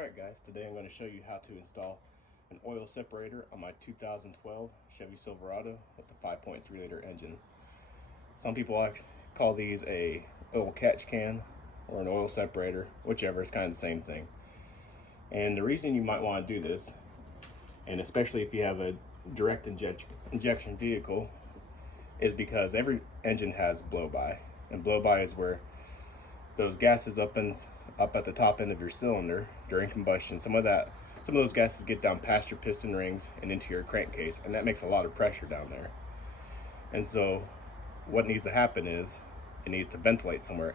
Alright guys, today I'm going to show you how to install an oil separator on my 2012 Chevy Silverado with a 5.3 liter engine. Some people call these a oil catch can or an oil separator, whichever, it's kind of the same thing. And the reason you might want to do this, and especially if you have a direct injection vehicle, is because every engine has blow-by, and blow-by is where those gases up at the top end of your cylinder during combustion, some of those gases get down past your piston rings and into your crankcase, and that makes a lot of pressure down there. And so what needs to happen is it needs to ventilate somewhere,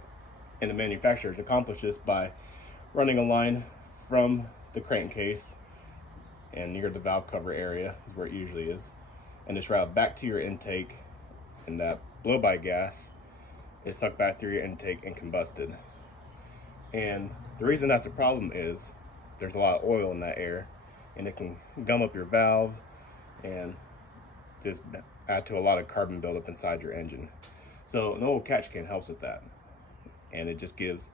and the manufacturers accomplish this by running a line from the crankcase and near the valve cover area is where it usually is, and it's routed back to your intake, and that blow-by gas is sucked back through your intake and combusted. And the reason that's a problem is there's a lot of oil in that air, and it can gum up your valves and just add to a lot of carbon buildup inside your engine. So an oil catch can helps with that, and it just gives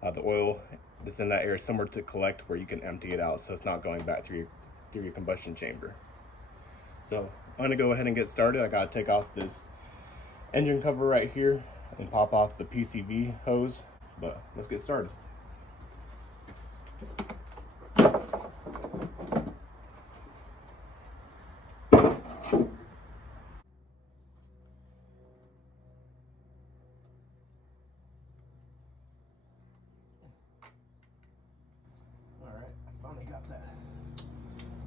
the oil that's in that air somewhere to collect where you can empty it out, so it's not going back through your combustion chamber. So I'm gonna go ahead and get started. I gotta take off this engine cover right here and pop off the PCV hose, but let's get started. Alright, I finally got that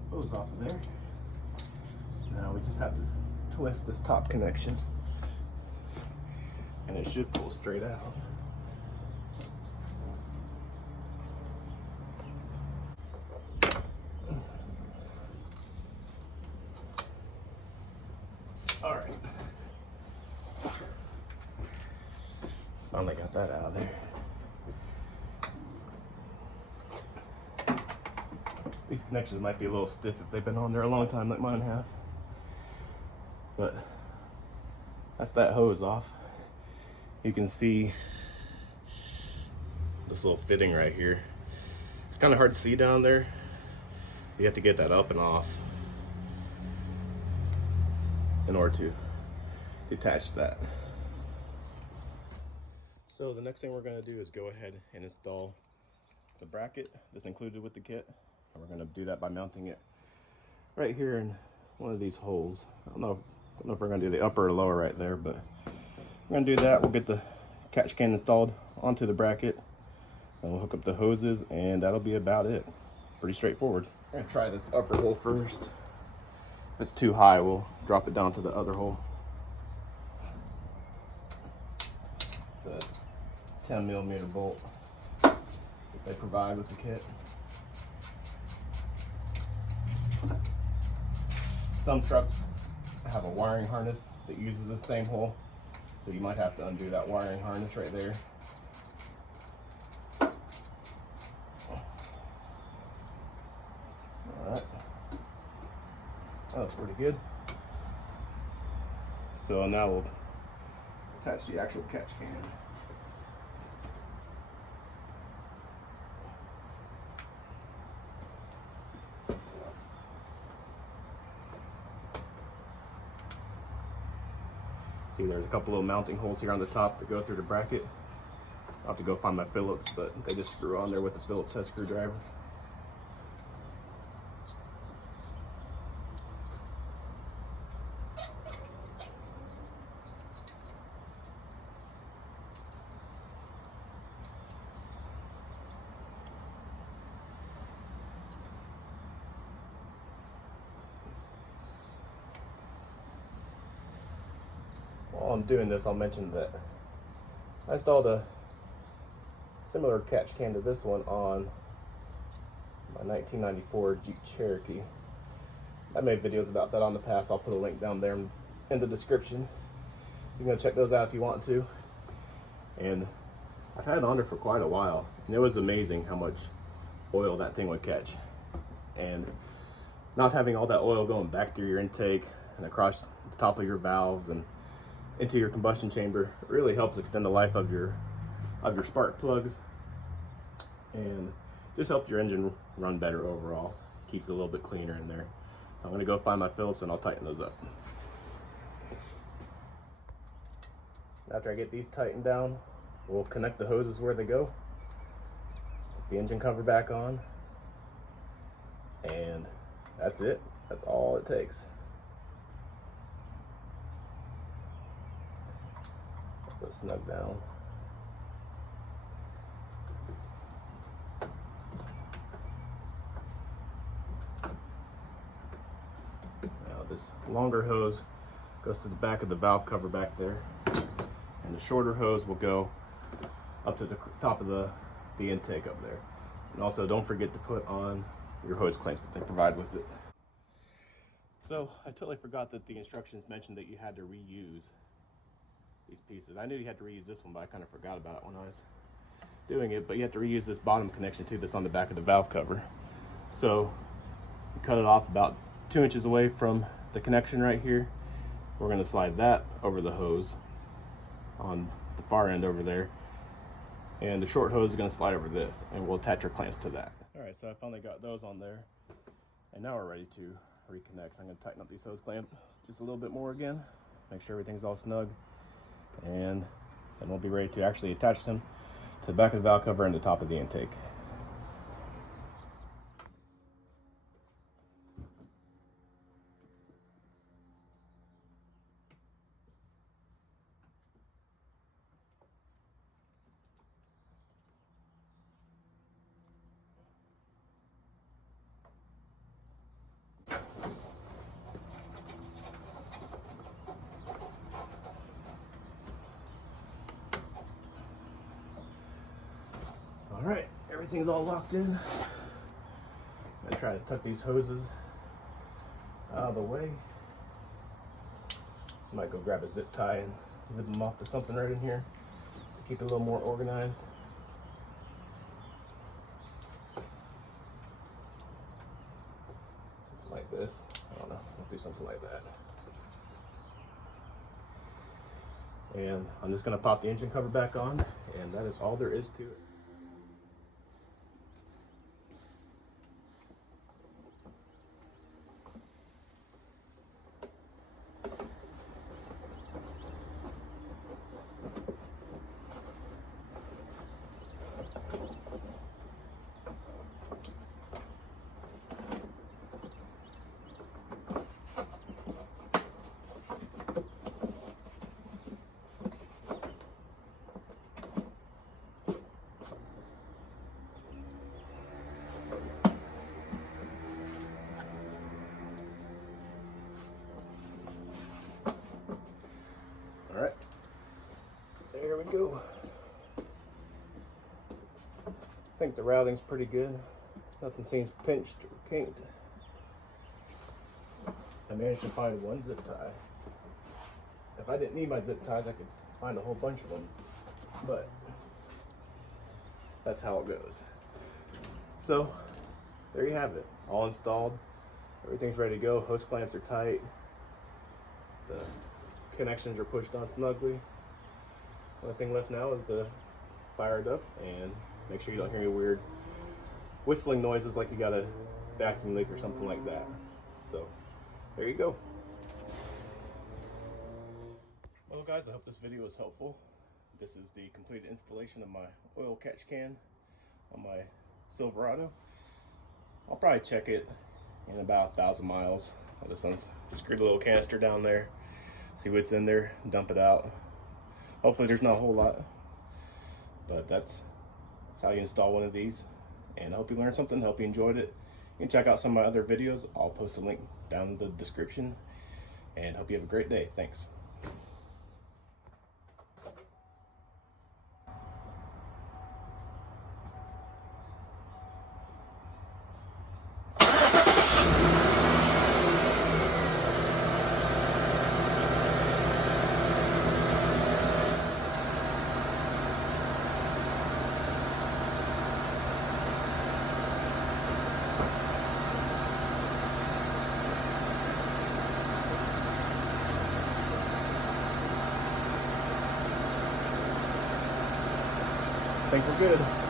hose off of there. Now we just have to twist this top connection, and it should pull straight out. All right, finally got that out of there. These connections might be a little stiff if they've been on there a long time like mine have, but that's that hose off. You can see this little fitting right here. It's kind of hard to see down there. You have to get that up and off in order to detach that. So the next thing we're going to do is go ahead and install the bracket that's included with the kit. And we're going to do that by mounting it right here in one of these holes. I don't know if we're going to do the upper or lower right there, but we're going to do that. We'll get the catch can installed onto the bracket, and we'll hook up the hoses, and that'll be about it. Pretty straightforward. I'm going to try this upper hole first. If it's too high, we'll drop it down to the other hole. It's a 10mm bolt that they provide with the kit. Some trucks have a wiring harness that uses the same hole, so you might have to undo that wiring harness right there. Alright, that looks pretty good. So now we'll attach the actual catch can. See, there's a couple little mounting holes here on the top to go through the bracket. I'll have to go find my Phillips, but they just screw on there with the Phillips head screwdriver. While I'm doing this, I'll mention that I installed a similar catch can to this one on my 1994 Jeep Cherokee. I made videos about that on the past. I'll put a link down there in the description. You can go check those out if you want to. And I've had it on there for quite a while, and it was amazing how much oil that thing would catch. And not having all that oil going back through your intake and across the top of your valves and into your combustion chamber really helps extend the life of your spark plugs, and just helps your engine run better overall. Keeps it a little bit cleaner in there. So I'm going to go find my Phillips and I'll tighten those up. After I get these tightened down, we'll connect the hoses where they go, put the engine cover back on, and that's it. That's all it takes. Go snug down. Now this longer hose goes to the back of the valve cover back there, and the shorter hose will go up to the top of the intake up there. And also don't forget to put on your hose clamps that they provide with it. So I totally forgot that the instructions mentioned that you had to reuse these pieces. I knew you had to reuse this one, but I kind of forgot about it when I was doing it. But you have to reuse this bottom connection too that's on the back of the valve cover. So you cut it off about 2 inches away from the connection right here. We're going to slide that over the hose on the far end over there, and the short hose is going to slide over this, and we'll attach our clamps to that. Alright, so I finally got those on there, and now we're ready to reconnect. I'm going to tighten up these hose clamps just a little bit more again, make sure everything's all snug, and then we'll be ready to actually attach them to the back of the valve cover and the top of the intake. All right, everything's all locked in. I'm gonna try to tuck these hoses out of the way. Might go grab a zip tie and zip them off to something right in here to keep it a little more organized. Like this. I don't know, I'll do something like that. And I'm just gonna pop the engine cover back on, and that is all there is to it. All right, there we go. I think the routing's pretty good. Nothing seems pinched or kinked. I managed to find one zip tie. If I didn't need my zip ties, I could find a whole bunch of them, but that's how it goes. So there you have it, all installed. Everything's ready to go. Hose clamps are tight. The connections are pushed on snugly. Only thing left now is to fire it up and make sure you don't hear any weird whistling noises like you got a vacuum leak or something like that. So there you go. Well guys, I hope this video was helpful. This is the completed installation of my oil catch can on my Silverado. I'll probably check it in about 1,000 miles. I'll just unscrew the little canister down there, see what's in there, dump it out. Hopefully there's not a whole lot, but that's how you install one of these. And I hope you learned something, hope you enjoyed it. You can check out some of my other videos. I'll post a link down in the description, and hope you have a great day. Thanks. I think we're good.